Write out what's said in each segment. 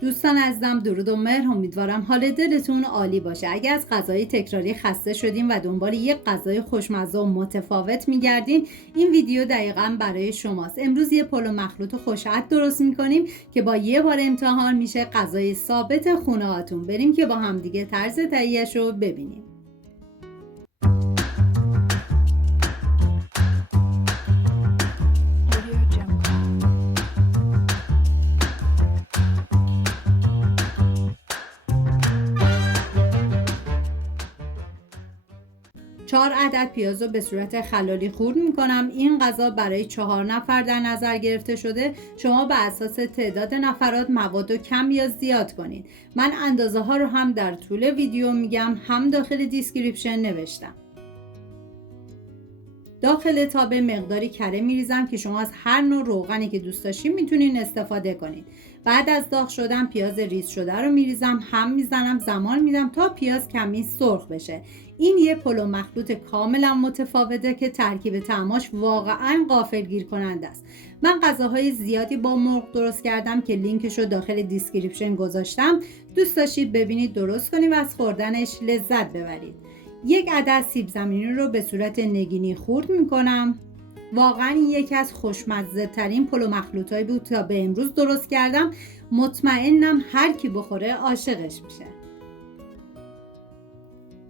دوستان عزیزم، درود و مهر. امیدوارم حال دلتون عالی باشه. اگر از غذای تکراری خسته شدین و دنبال یک غذای خوشمزه و متفاوت میگردین، این ویدیو دقیقاً برای شماست. امروز یه پلو مخلوط خوش‌عطر درست میکنیم که با یه بار امتحان میشه غذای ثابت خونه هاتون. بریم که با هم دیگه طرز تهیه‌اش رو ببینیم. 4 عدد پیاز رو به صورت خلالی خورد میکنم. این غذا برای 4 نفر در نظر گرفته شده. شما به اساس تعداد نفرات مواد رو کم یا زیاد کنید. من اندازه ها رو هم در طول ویدیو میگم، هم داخل دیسکریپشن نوشتم. داخل تابه مقداری کره میریزم که شما از هر نوع روغنی که دوست داشتین میتونین استفاده کنید. بعد از داغ شدن پیاز ریز شده رو میریزم، هم میزنم، زمان میدم تا پیاز کمی سرخ بشه. این یه پلو مخلوط کاملا متفاوته که ترکیب طعماش واقعا غافلگیر کننده است. من غذاهای زیادی با مرغ درست کردم که لینکش رو داخل دیسکریپشن گذاشتم. دوست داشتید ببینید درست کنید و از خوردنش لذت ببرید. 1 عدد سیب زمینی رو به صورت نگینی خورد میکنم. واقعا این یکی از خوشمزه ترین پلو مخلوطایی بود تا به امروز درست کردم. مطمئنم هر کی بخوره عاشقش میشه.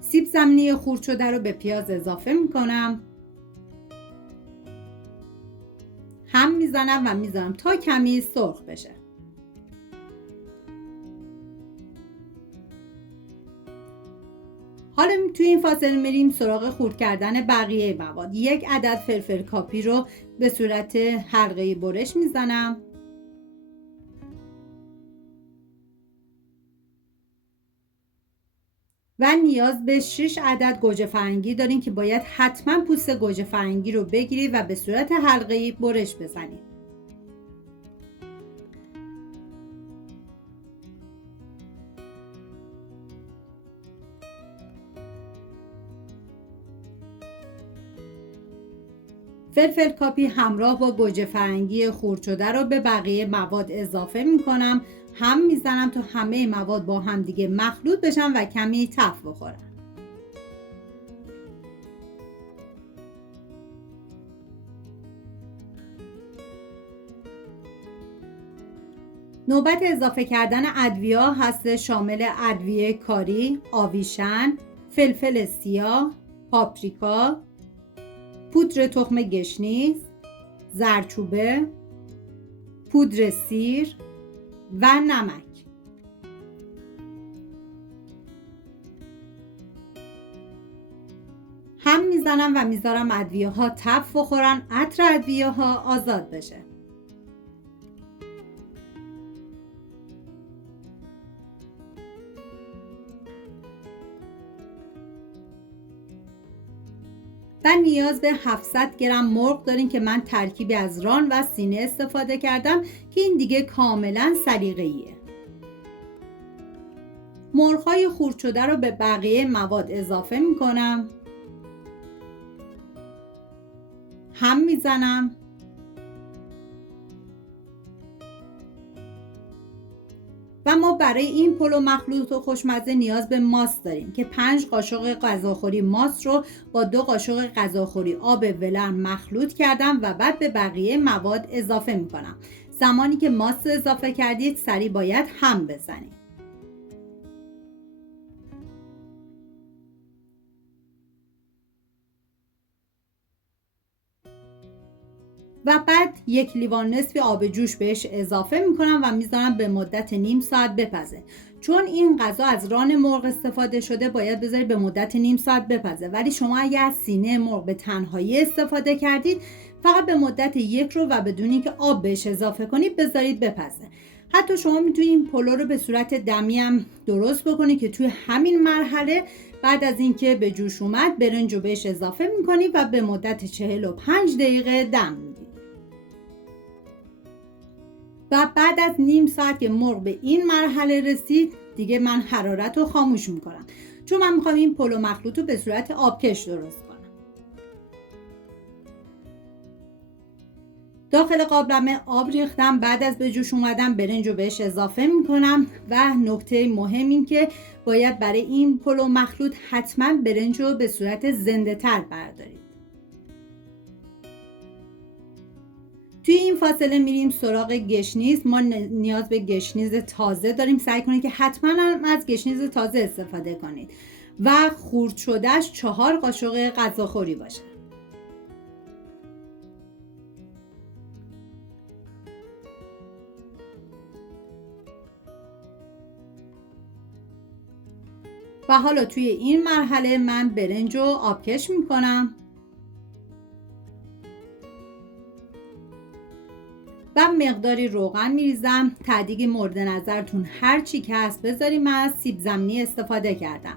سیب زمینی خورد شده رو به پیاز اضافه میکنم، هم میزنم و میذارم تا کمی سرخ بشه. حالا توی این فاصله میریم سراغ خورد کردن بقیه مواد. 1 عدد فلفل کاپی رو به صورت حلقه‌ای برش میزنم و نیاز به 6 عدد گوجه فرنگی دارین که باید حتما پوست گوجه فرنگی رو بگیرید و به صورت حلقه‌ای برش بزنید. فلفل کاپی همراه با گوجه فرنگی خورد شده رو به بقیه مواد اضافه میکنم، هم میزنم تا همه مواد با هم دیگه مخلوط بشن و کمی تف بخورن. نوبت اضافه کردن ادویه هست، شامل ادویه کاری، آویشن، فلفل سیاه، پاپریکا، پودر تخم گشنیز، زردچوبه، پودر سیر و نمک. هم میزنم و میذارم ادویه ها تف بخورن، عطر ادویه ها آزاد بشه. و نیاز به 700 گرم مرغ دارین که من ترکیبی از ران و سینه استفاده کردم که این دیگه کاملا سلیقه‌ایه. مرغ‌های خورد شده رو به بقیه مواد اضافه میکنم، هم میزنم و ما برای این پلو مخلوط و خوشمزه نیاز به ماست داریم که 5 قاشق غذاخوری ماست رو با 2 قاشق غذاخوری آب ولرم مخلوط کردم و بعد به بقیه مواد اضافه میکنم. زمانی که ماست اضافه کردید سریع باید هم بزنید. و بعد 1 لیوان نصف آب جوش بهش اضافه میکنم و میذارم به مدت نیم ساعت بپزه. چون این غذا از ران مرغ استفاده شده باید بذارید به مدت نیم ساعت بپزه، ولی شما اگه از سینه مرغ به تنهایی استفاده کردید فقط به مدت 1 رو و بدون اینکه آب بهش اضافه کنید بذارید بپزه. حتی شما میتونید این پلو رو به صورت دمی هم درست بکنید که توی همین مرحله بعد از اینکه به جوش اومد برنج رو بهش اضافه میکنید و به مدت 45 دقیقه دم میدید. و بعد از نیم ساعت که مرغ به این مرحله رسید دیگه من حرارت رو خاموش میکنم، چون من میخوام این پلو مخلوط رو به صورت آبکش درست کنم. داخل قابلمه آب ریختم. بعد از به جوش اومدن برنج رو بهش اضافه میکنم و نکته مهم این که باید برای این پلو مخلوط حتما برنج رو به صورت زنده تر بردارید. توی این فاصله میریم سراغ گشنیز. ما نیاز به گشنیز تازه داریم. سعی کنید که حتما از گشنیز تازه استفاده کنید و خرد شدهش 4 قاشق غذاخوری باشه. و حالا توی این مرحله من برنج رو آبکش میکنم و مقداری روغن میریزم. تدیگ مورد نظرتون هر چی که هست بذاریم. من از سیب زمینی استفاده کردم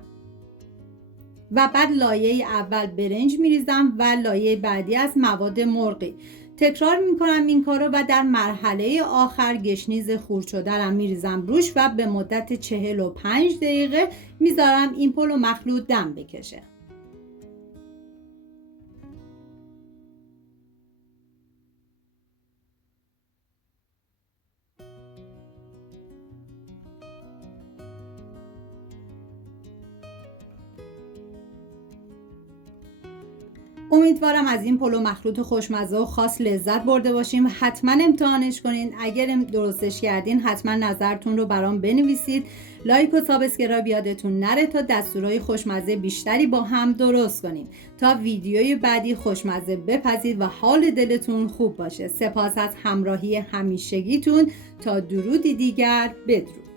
و بعد لایه اول برنج میریزم و لایه بعدی از مواد مرغی. تکرار میکنم این کارو و در مرحله آخر گشنیز خرد شده رو میریزم روش و به مدت 45 دقیقه میذارم این پلو مخلوط دم بکشه. امیدوارم از این پلو مخلوط خوشمزه و خاص لذت برده باشیم. حتما امتحانش کنین. اگر درستش کردین حتما نظرتون رو برام بنویسید. لایک و سابسکرایب یادتون نره تا دستورهای خوشمزه بیشتری با هم درست کنیم. تا ویدیوی بعدی خوشمزه بپزید و حال دلتون خوب باشه. سپاس از همراهی همیشگیتون. تا درودی دیگر، بدرود.